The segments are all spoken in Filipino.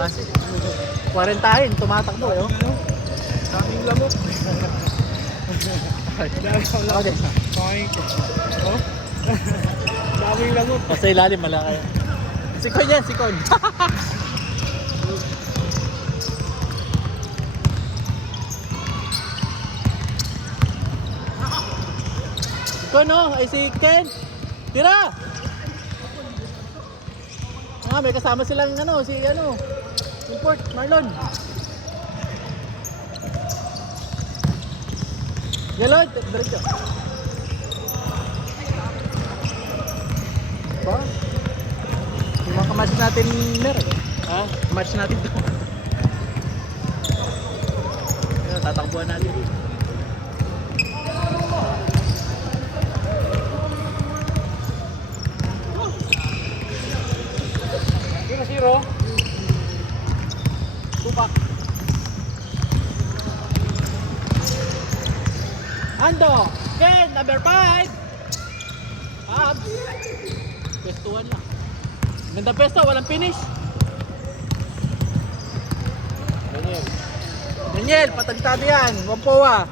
Kasi, 40 tumatakbo eh. Oh. Daming lamok. Okay. Oh? Daming lamok. Basta ilalim, malaki. Sikon yan, sikon. Sikon no, ay si Ken. Tira! May kasama silang si import, Marlon. Yellow, diretso. Ba? Yung mga kamatch natin meron. Ha? Match natin to. Ayun, tatakbuhan natin dito. Zero. Tupak. Ando! Ken, number 5! Abs! Pestuan lang. Ganda pesto, walang finish. Daniel, patagtabi yan. Wampoa.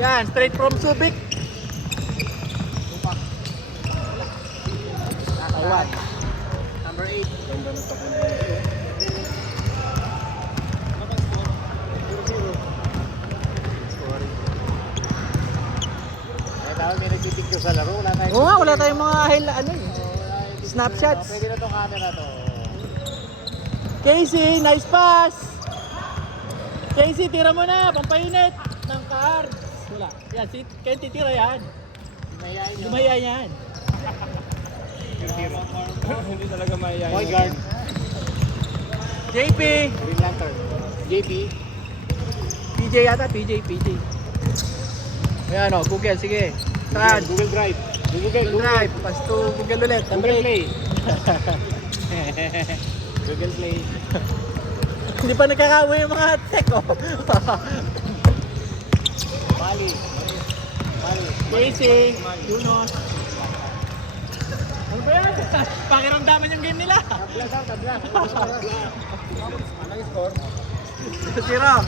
Yan, straight from Subic. Tupak. Taiwan. Number 8. Ganda ng takbo. May nagtitigyo sa laro, wala tayong... Oo nga, wala tayong mga snapshots. Pwede na itong camera to. Casey, nice pass! Casey, tira mo na, pampainit ng cards. Wala. Yan, si Ken titira yan. Mayayain nyo. Lumaya yan. Hindi talaga mayayain. Point guard. JP! Green Lantern. JP. PJ yata, PJ. Ayan o, Google, sige. Saan? Google Drive. Google Drive, pass to Google ulit. Google Play. Google Play. Hindi pa nagkakawa yung mga tech oh. Mali. Casey, Yunus. Ano ba yan? Pakiramdaman yung game nila. Tablas. Anong score? Zero.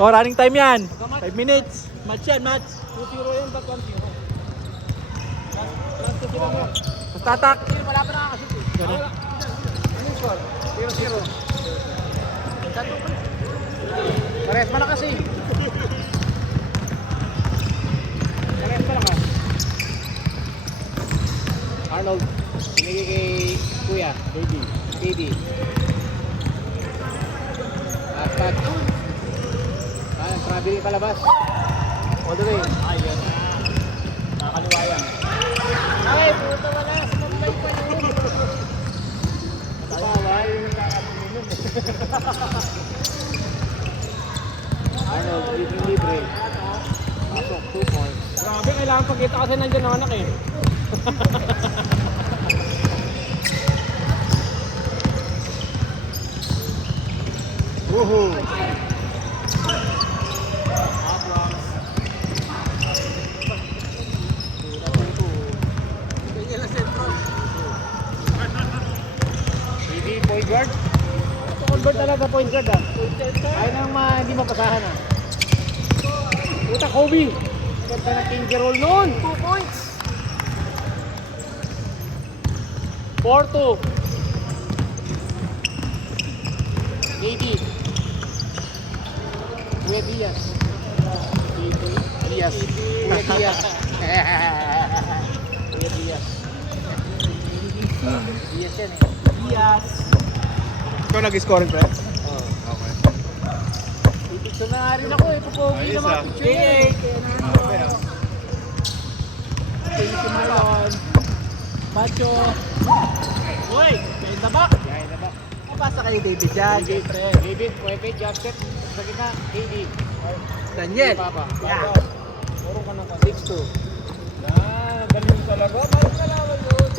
Oh, running time yan. 5 minutes. Match yan, match. 2-0 yan, ba't 1-0? Basta attack. Wala pa nakakasip eh. Anong score? 0-0. Parehas pa na kasi. Parehas pa lang ha. Arnold, binigay kay Kuya. KD. At traveling palabas. All the way. Ayun na. Nakakaliwa yan. Ay, puto wala. Sumabay pa yun. Bawal yung nakakalimin. Arnold, libre. Pasok, 2 points. Grabe, kailangan pagkita kasi nandiyan ang anak eh. Woohoo! Point guard? Convert talaga point guard ah. Ayaw nang hindi mapasahan ah. Puta Kobe! Ganda ng king roll noon! 2 points! 4-2 KD Kuya Diaz Kuya Diaz Diaz yan eh. Diaz. Ikaw nag-scoring, pre? Oo. Okay. Ipicture na nga rin ako eh. Pupogi na mga picture eh. Casey Malone. Macho. Uy, may daba. Pasa kay David dyan, siyempre. David, Webet, Jacket, sa gitna, KD. Daniel. Papa. Yeah. Puro ka ng 6-2. Galing talaga. Parang kalaman yun.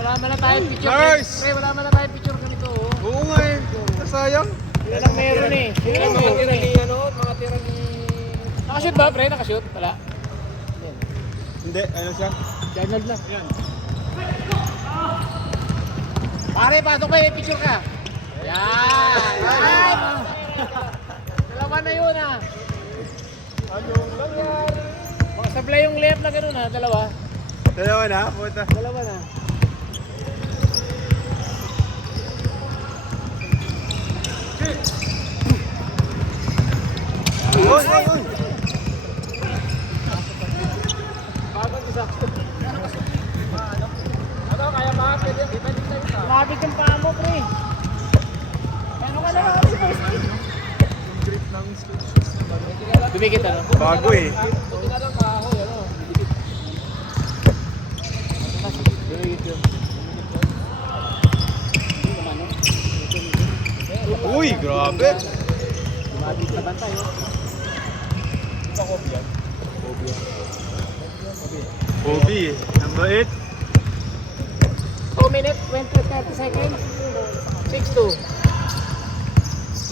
Wala man na tayong picture. Nice! Pre, wala man na tayong picture ganito. Oh. Oo nga eh. Nasayang. Sila lang meron eh. Sila lang mga tira ni, mga tira ni... Nakashoot ba, pre? Nakashoot? Wala. Hindi, ano siya? Si Arnold na. Yan. Pare, pasok ba? Picture ka. Yan! Yan! Dalawa na yun ah. Anong nangyari? Makasablay yung left na gano'n ah. Dalawa. Dalawa na, puta. Dalawa na. Oy, oy, oy. Bagong isakto. Ano, kaya ba? Pwede tayo sa. Lapit yung paa mo, pre. Ano ka na lang? Grip ng skate. Dumikit ano? Bago eh. Hindi na lang kahoy, ano? Dumikit yun. Uy, grabe. Lumapit sa bantay, oh. Sa Kobe yan. Kobe, number 8. 2 minutes, 30 seconds. 6-2.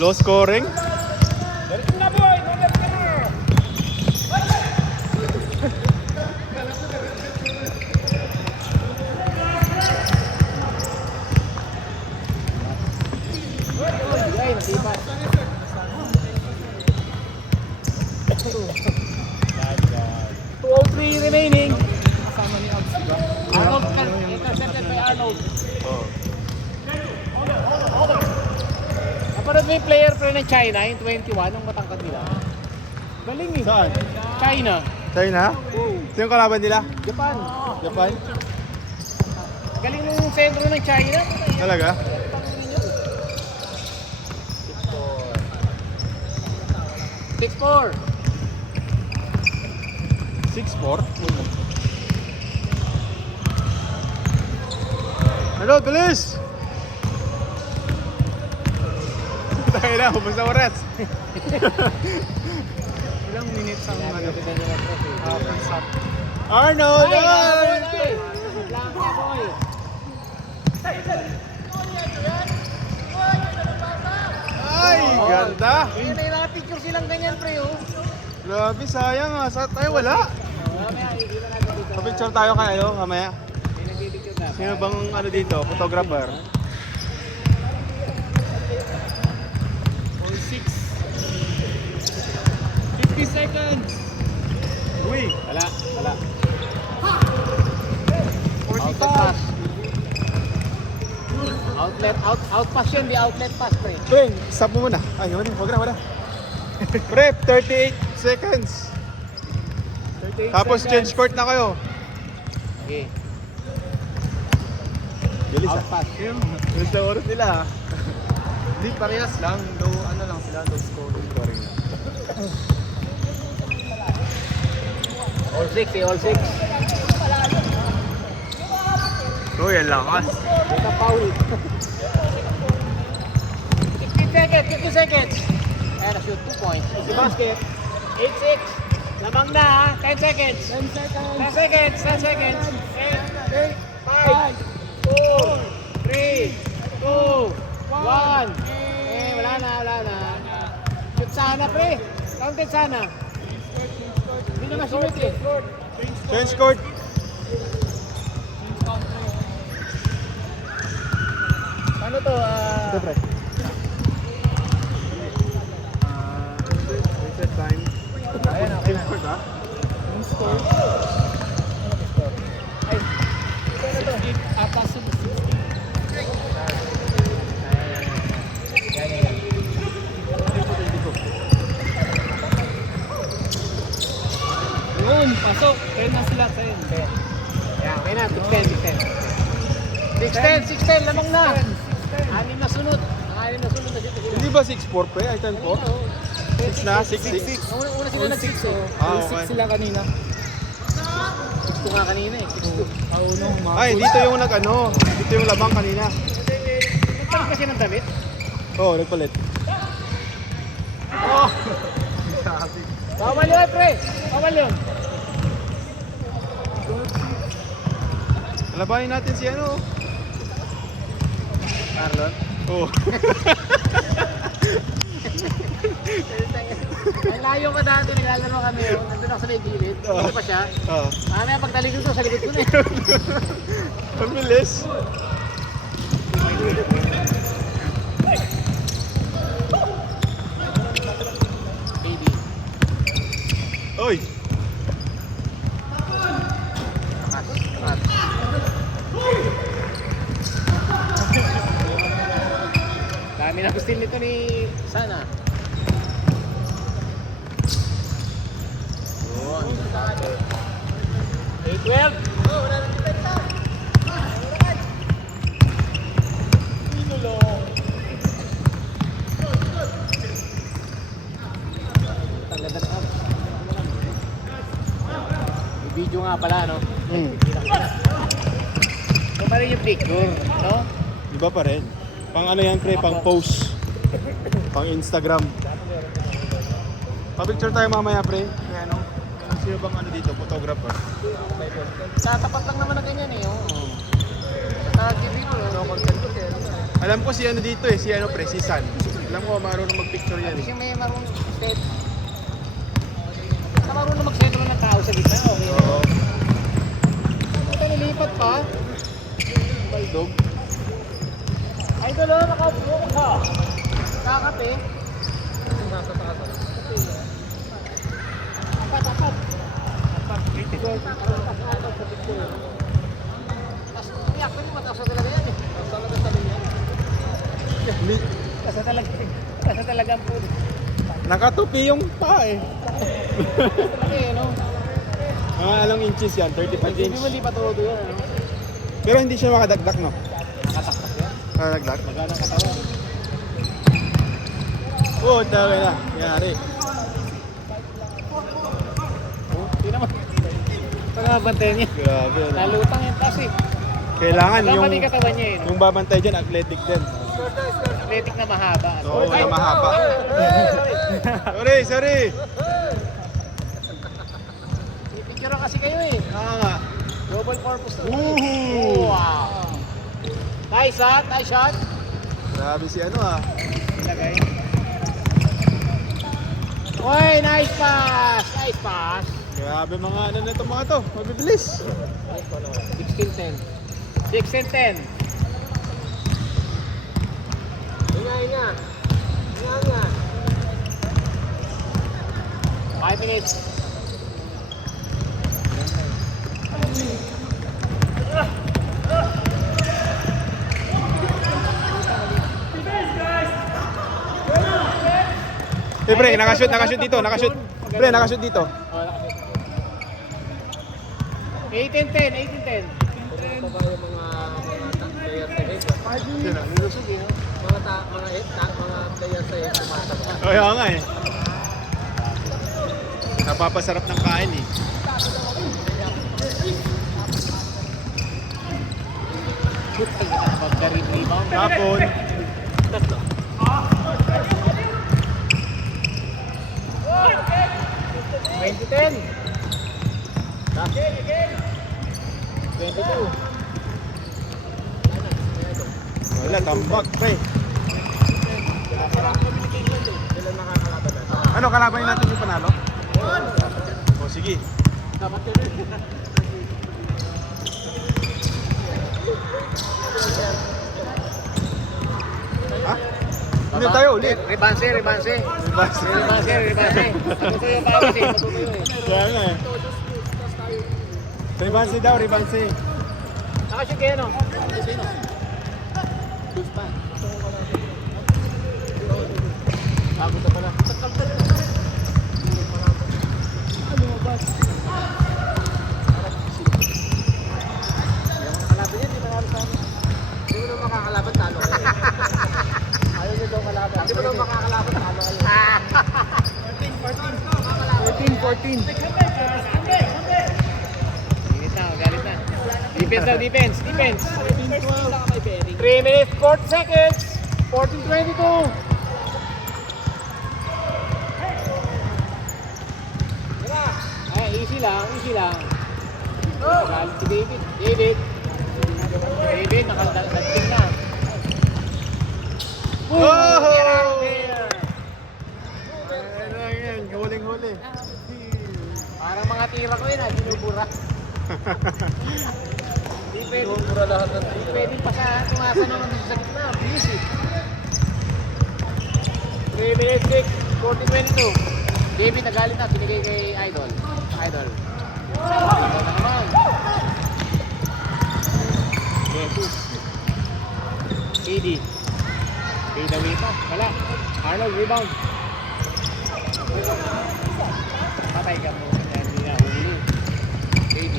Low scoring. Dito na boy! Number ka na! Ay, nasipat. 2:03 remaining. Kasama ni Abs, diba? Arnold, intercepted by Arnold. Oh. Napanood mo yung player pre ng China, yung 21, ang matangkad nila. Galing eh. Saan? China. China? Ito yung kalaban nila? Japan. Japan? Galing ng sentro ng China. Talaga? 6-4. 6-4? Ano, bilis! Tayo na, hubos na oras. Ilang minutes ang ano? First half. Arnold! Ay, Arnold! ay! Blanca boy. Ay, ganda! Ayun, may mga picture silang ganyan pre oh. Grabe, sayang ah. Sa tayo wala. Mamaya, hindi na natin dito. Pa-picture tayo kayo, mamaya. May nagpipicture na. Sino bang ano dito? Photographer? All 6. 50 seconds. Uy! Wala, wala. 45. Out pass yun, di outlet pass pre. Pring, stop mo muna. Ay, wag na. Prep, 38 seconds. 38 Tapos seconds. change court na kayo. Okay. Bilis Out pass. Bilis na oras nila ah. Hindi, parehas lang. Low, ano lang sila, low scoring. Scoring na. All 6 eh, all 6. Uy, ang lakas. Dito foul. 15 seconds, 50 seconds. Ayan, na-shoot 2 points. Si basket. 8-6. Lamang na ha. 10 seconds. 10 seconds. 10 seconds. 10 seconds. 8, 5, 4, 3, 2, 1. Eh, wala na. Shoot sana pre. Counted sana. Hindi naman shoot eh. Change court. Ano to? Ito, pre. Reset time. Ayan, okay Change na. court ah. Yung score. Ay, ito na to. Atas sa 60. Yun, pasok. 10 na sila, 10. Ayan, okay na. 6-10, lamang na. 6 na sunod. 6 na sunod na dito. Hindi ba 6-4 pre? Ay, 10-4? 6 na? 6-6? Una sila All nag-6 6 eh. Ah, All okay. 6 sila kanina. 6 nga kanina eh. 6-2. Pauno, Ay, dito yung nag-ano. Dito yung lamang kanina. Nagpalit kasi ng damit. Oo, oh, nagpalit. Oh! Bawal yun, pre. Bawal yun. Labanin natin si ano. Marlon? Oo. Ay, layo ka dati. Naglalaro kami. Nandun ako sa may gilid. Dito pa siya. Oo. Mamaya pag talikod ko, sa likod ko na eh. Ang bilis. Baby. Oy! Dami na gusto nito ni Sana. Yun. 8-12. May video nga pala, no? Ito pa rin yung picture, no? Iba pa rin. Pang ano yan pre, pang post. Pang Instagram. Pa-picture tayo mamaya pre. Kaya ano? Sino bang ano dito? Photographer. Tatapat lang naman na ganyan eh. Oo. Tag-TV ko, no? Content ko siya. Alam ko si ano dito eh, si ano pre, si San. Alam ko marunong mag-picture yan. Kasi siya may marunong set. Basta marunong mag-settle ng tao sa gitna. Okay. Oo. Ito nilipat pa. Baldog. Idol, nakaupo ka. Kakape. Nasa taas. Apat. Tapos umiyak ko yung mataas na talaga yan eh. Talaga sabi niya. Kasi talaga ang puno. Nakatupi yung paa eh. Talaga eh, no? Mga anong inches yan? 35 Hindi inch. mo hindi pa todo yan, ano? Pero hindi siya makadagdak no? Nakataktak yan. Makadagdak? Magana ang katawan. Oo, tayo na. Yari. Hindi naman. Pagkabantayan niya. Grabe. Ano? Nalutang yung tas eh. Kailangan Dapat yung, yung katawan niya eh, no? yung babantay dyan, athletic din. Athletic na mahaba. Oo, na mahaba. Sorry. Pipicture kasi kayo eh. nga. Global purpose to. Woohoo! Wow! Nice shot, nice shot. Grabe si ano ah. Ilagay. Oy, nice pass! Nice pass! Grabe mga ano na itong mga to. Mabibilis. 16-10. 16-10. Hinga. 5 minutes. Eh pre, nakashoot dito, nakashoot. Pre, nakashoot dito. Oh, nakashoot. 18-10. Ito ba yung mga player sa head? Sino? Nilusog eh. Mga player sa head tumatakbo. Oh, yeah, nga eh. Napapasarap ng kain eh. Pagdaring rebound. Tapon. Ten. 22. Wala, tambak pre. Ano, kalaban natin yung panalo? O sige. Dapat yun. Ha? Hindi tayo ulit. Rebanse. Basta. Patutuyo pa kasi, patutuyo eh. Kaya nga eh. Ribanse daw, ribanse. Nakashoot kayo no? Sino? Bago sa pala. Kalaban yan, di ba namin sa amin? Hindi mo naman makakalaban, talo kayo. Ayaw nyo daw kalaban. Hindi mo naman makakalaban, talo kayo. 14. Init na, galit na. Defense daw, defense. 3 minutes, 40 seconds. 14-22. Ay, easy lang. Galit si David, nakadating na. Oh! Get out there. Ano yan, huling-huli. Parang mga tira ko yun, binubura. Hindi pwede. Mura lahat ng tira. Pwede pa sa tumasa naman sa gitna. Bilis eh. 3 minutes 6, 14-22. David nagalit na, binigay kay Idol. Idol. Idol na naman. Jesus. KD. KD away pa. Wala. Arnold rebound. Patay ka mo. Hindi na huli. KD.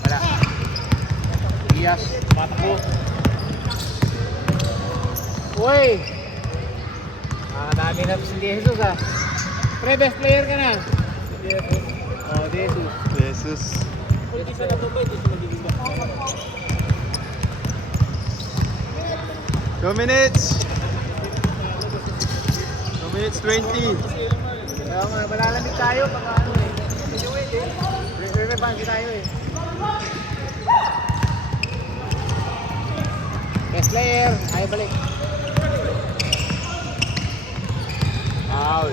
Wala. Diaz. Matakbo. Uy! Dami na si Jesus ah. Pre, best player ka na. Oh, Jesus. Jesus. Kung di siya natupay, di siya magiging back. 2 minutes. 2 minutes 20. Kaya nga, malalamig tayo pag ano eh. Re-revansi tayo eh. Best player. Ayaw balik. Foul.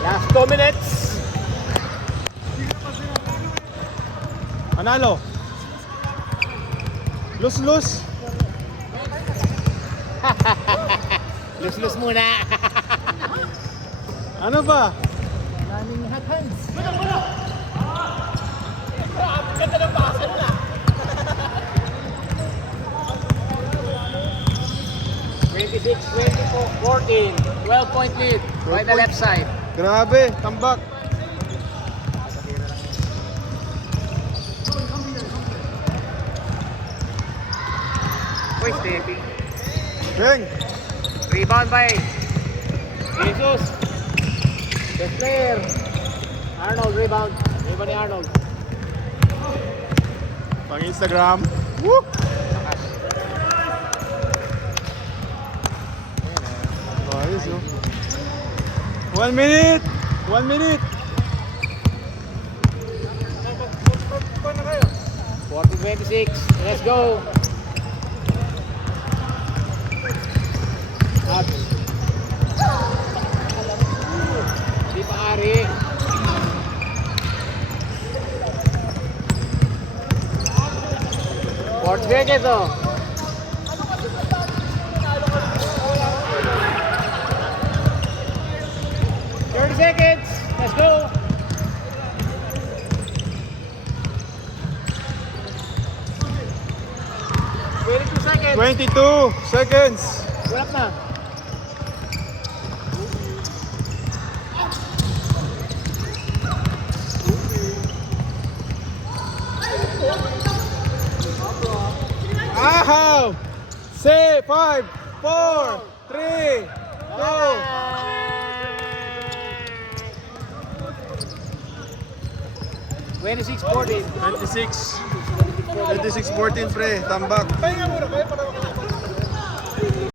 Last 2 minutes. Manalo. Lose. Lus-lus muna. Ano ba? Maraming hot hands. Ganda ng basa nila. 26-24-14. 12-point lead by the left side. Grabe, tambak. Uy, stepping. Beng. Rebound by Jesus. Best player. Arnold rebound. Rebound ni Arnold. Pang Instagram. Woo! Ayos oh. 1 minute! 1 minute! 40-26. Let's go. Up. Di pa Ari. Fourth seconds oh. Seconds. Let's go. 22 seconds. 22 seconds. Wrap na. Ahaw! Say 5, 4, 3, 2. 26-14. 26. 26-14 pre, tambak.